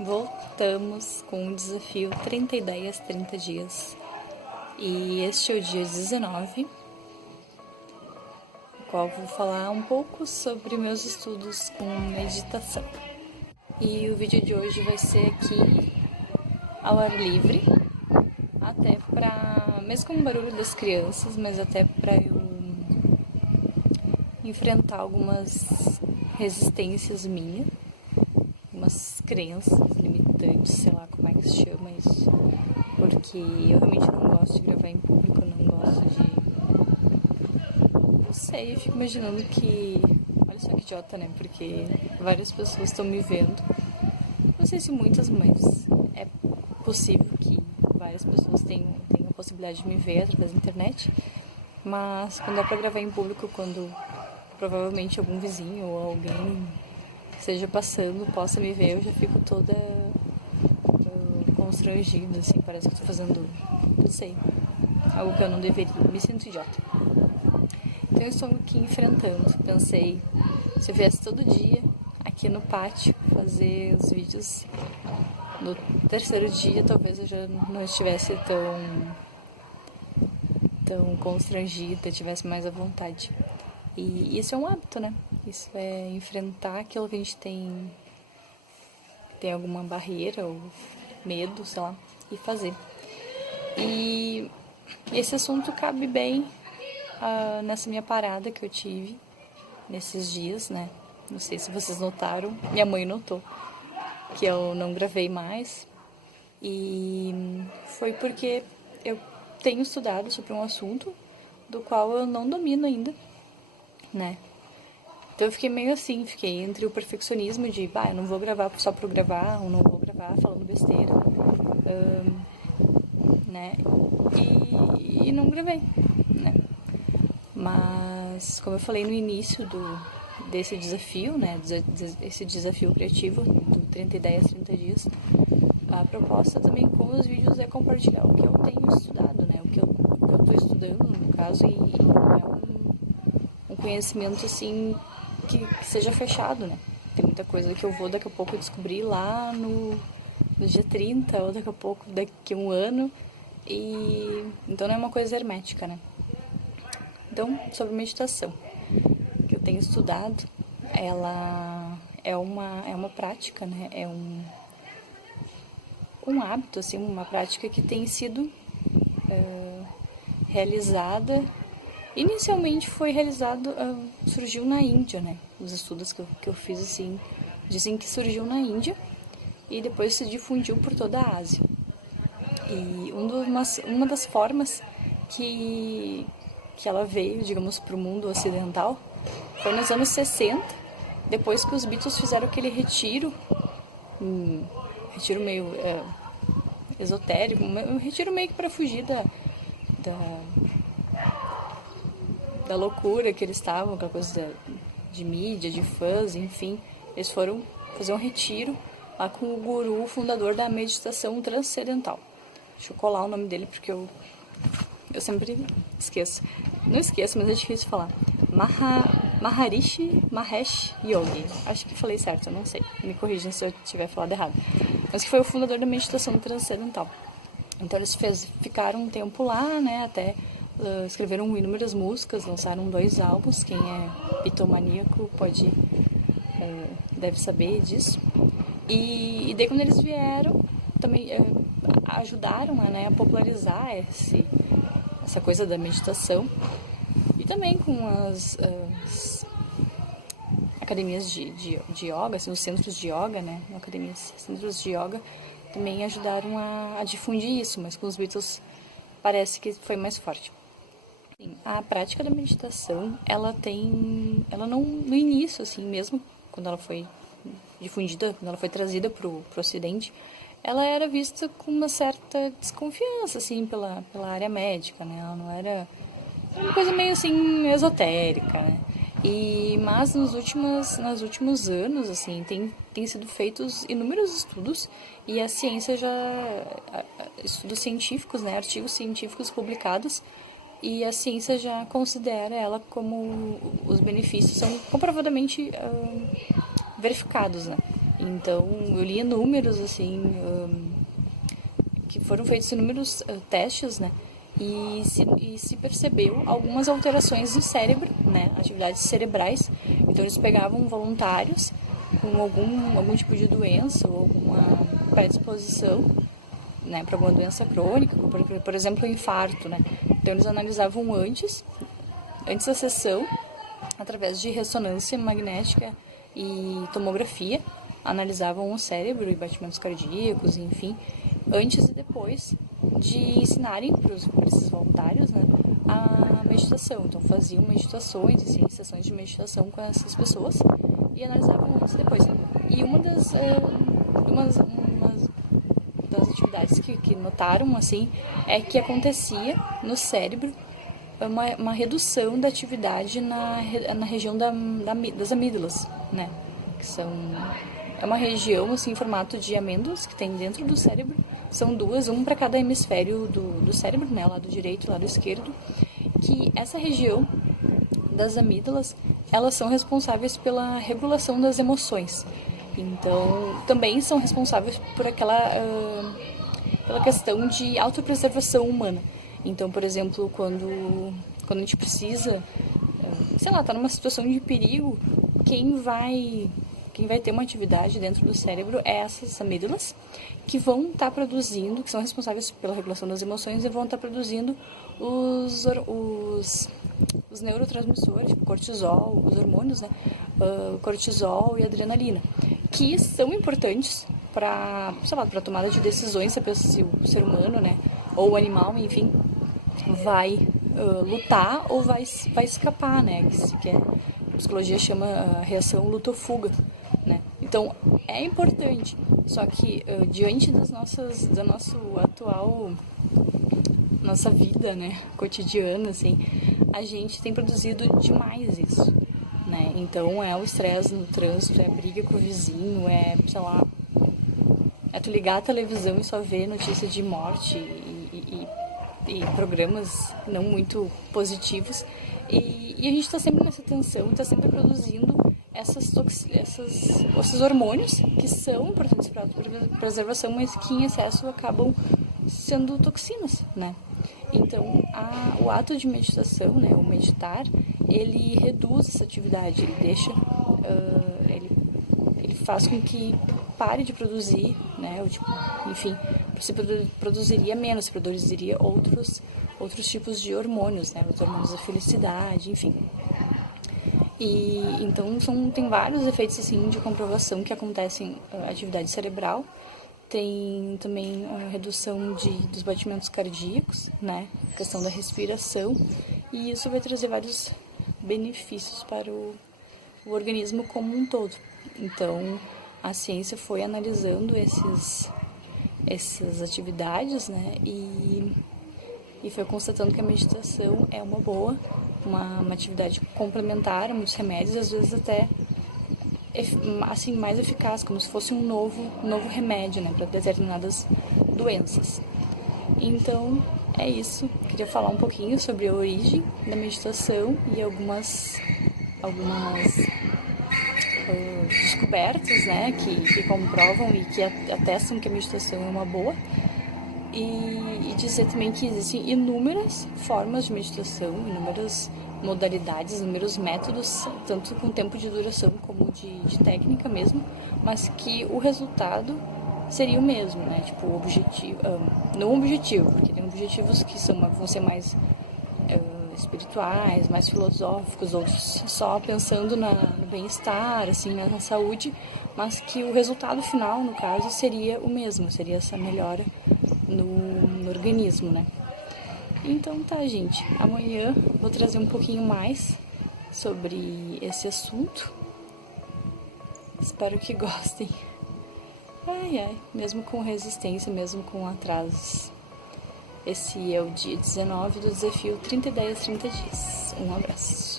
Voltamos com o desafio 30 ideias, 30 dias. E este é o dia 19, no qual vou falar um pouco sobre meus estudos com meditação. E o vídeo de hoje vai ser aqui ao ar livre, até pra, mesmo com o barulho das crianças, mas até pra eu enfrentar algumas resistências minhas, umas crenças limitantes, sei lá como é que se chama isso, porque eu realmente não gosto de gravar em público, não gosto de... Não sei, eu fico imaginando que... Olha só que idiota, né? Porque várias pessoas estão me vendo. Não sei se muitas, mas é possível que várias pessoas tenham a possibilidade de me ver através da internet. Mas quando é pra gravar em público, quando provavelmente algum vizinho ou alguém esteja passando, possa me ver, eu já fico toda constrangida, assim, parece que eu tô fazendo, não sei, algo que eu não deveria, me sinto idiota. Então eu estou aqui enfrentando, pensei, se eu viesse todo dia aqui no pátio fazer os vídeos, no terceiro dia talvez eu já não estivesse tão constrangida, tivesse mais à vontade. E isso é um hábito, né? Isso é enfrentar aquilo que a gente tem alguma barreira ou medo, sei lá, e fazer. E esse assunto cabe bem nessa minha parada que eu tive nesses dias, né? Não sei se vocês notaram, minha mãe notou que eu não gravei mais. E foi porque eu tenho estudado sobre um assunto do qual eu não domino ainda, né? Então eu fiquei meio assim, fiquei entre o perfeccionismo de, eu não vou gravar só por gravar, ou não vou gravar falando besteira, né? E não gravei, né? Mas, como eu falei no início desse desafio, né? Esse desafio criativo do 30 ideias, 30 dias, a proposta também com os vídeos é compartilhar o que eu tenho estudado, né? O que eu tô estudando, no caso, e não é um conhecimento, assim, que seja fechado, né? Tem muita coisa que eu vou daqui a pouco descobrir lá no dia 30, ou daqui a pouco, daqui a um ano, e então não é uma coisa hermética, né? Então, sobre meditação, que eu tenho estudado, ela é uma prática, né? É um hábito, assim, uma prática que tem sido realizada. Inicialmente foi realizado, surgiu na Índia, né? Os estudos que eu fiz, assim, dizem que surgiu na Índia e depois se difundiu por toda a Ásia. E uma das formas que ela veio, digamos, para o mundo ocidental foi nos anos 60, depois que os Beatles fizeram aquele retiro, retiro meio esotérico, um retiro meio que para fugir da loucura que eles estavam, aquela coisa de mídia, de fãs, enfim. Eles foram fazer um retiro lá com o guru, o fundador da meditação transcendental. Deixa eu colar o nome dele porque eu sempre esqueço. Não esqueço, mas é difícil falar. Maharishi Mahesh Yogi. Acho que falei certo, eu não sei. Me corrijam se eu tiver falado errado. Mas que foi o fundador da meditação transcendental. Então eles ficaram um tempo lá, né, até escreveram inúmeras músicas, lançaram 2 álbuns. Quem é bitomaníaco deve saber disso. E daí quando eles vieram, também ajudaram a popularizar essa coisa da meditação. E também com as academias de yoga, assim, os centros de yoga, né? Academias, centros de yoga também ajudaram a difundir isso, mas com os Beatles parece que foi mais forte. A prática da meditação, ela não, no início, assim, mesmo quando ela foi difundida, quando ela foi trazida pro Ocidente, ela era vista com uma certa desconfiança, assim, pela área médica, né? Ela não era uma coisa meio, assim, esotérica, né? Mas nos últimos anos, assim, tem sido feitos inúmeros estudos e a ciência estudos científicos, né? Artigos científicos publicados, e a ciência já considera ela como os benefícios são comprovadamente verificados, né? Então, eu li números, assim, que foram feitos inúmeros testes, né? E se percebeu algumas alterações no cérebro, né? Atividades cerebrais. Então, eles pegavam voluntários com algum tipo de doença ou alguma predisposição, né, para alguma doença crônica, por exemplo, o infarto, né? Então, eles analisavam antes da sessão, através de ressonância magnética e tomografia, analisavam o cérebro e batimentos cardíacos, enfim, antes e depois de ensinarem para esses voluntários, né, a meditação. Então, faziam meditações, assim, sessões de meditação com essas pessoas e analisavam antes e depois. E uma das atividades que notaram, assim, é que acontecia no cérebro uma redução da atividade na região das amígdalas, né? É uma região, assim, em formato de amêndoas que tem dentro do cérebro. São duas, um para cada hemisfério do cérebro, né? Lado direito e lado esquerdo. Que essa região das amígdalas, elas são responsáveis pela regulação das emoções. Então, também são responsáveis por pela questão de autopreservação humana. Então, por exemplo, quando a gente precisa, sei lá, tá numa situação de perigo, quem vai ter uma atividade dentro do cérebro é essas amígdalas, que vão estar produzindo, que são responsáveis pela regulação das emoções e vão estar produzindo os neurotransmissores, tipo cortisol, os hormônios, né? Cortisol e adrenalina, que são importantes para, sei lá, para tomada de decisões, se o ser humano, né, ou o animal, enfim, vai lutar ou vai escapar, né, que a psicologia chama a reação luta ou fuga, né. Então, é importante, só que diante da nossa vida, né, cotidiana, assim, a gente tem produzido demais isso, né. Então, é o estresse no trânsito, é a briga com o vizinho, é, sei lá, é tu ligar a televisão e só ver notícias de morte e programas não muito positivos. E a gente está sempre nessa tensão, está sempre produzindo esses hormônios que são importantes para a preservação, mas que em excesso acabam sendo toxinas, né? Então, o ato de meditação, né, o meditar, ele reduz essa atividade, ele deixa, ele faz com que pare de produzir, né, enfim, você produziria menos, você produziria outros tipos de hormônios, né, os hormônios da felicidade, enfim. E então tem vários efeitos assim de comprovação que acontecem na atividade cerebral. Tem também a redução dos batimentos cardíacos, né, a questão da respiração, e isso vai trazer vários benefícios para o organismo como um todo. Então, a ciência foi analisando essas atividades, né, e foi constatando que a meditação é uma boa, uma atividade complementar a muitos remédios, às vezes até assim, mais eficaz, como se fosse um novo remédio, né, para determinadas doenças. Então, é isso. Queria falar um pouquinho sobre a origem da meditação e algumas descobertas, né, que comprovam e que atestam que a meditação é uma boa. E dizer também que existem inúmeras formas de meditação, inúmeras modalidades, inúmeros métodos, tanto com tempo de duração como de técnica mesmo, mas que o resultado seria o mesmo, né? Tipo, o objetivo, não o objetivo, porque tem objetivos que vão ser mais espirituais, mais filosóficos, outros só pensando no bem-estar, assim, na saúde, mas que o resultado final, no caso, seria o mesmo, seria essa melhora no organismo, né? Então tá, gente, amanhã vou trazer um pouquinho mais sobre esse assunto. Espero que gostem. Ai, mesmo com resistência, mesmo com atrasos. Esse é o dia 19 do desafio 30 ideias, 30 dias. Um abraço.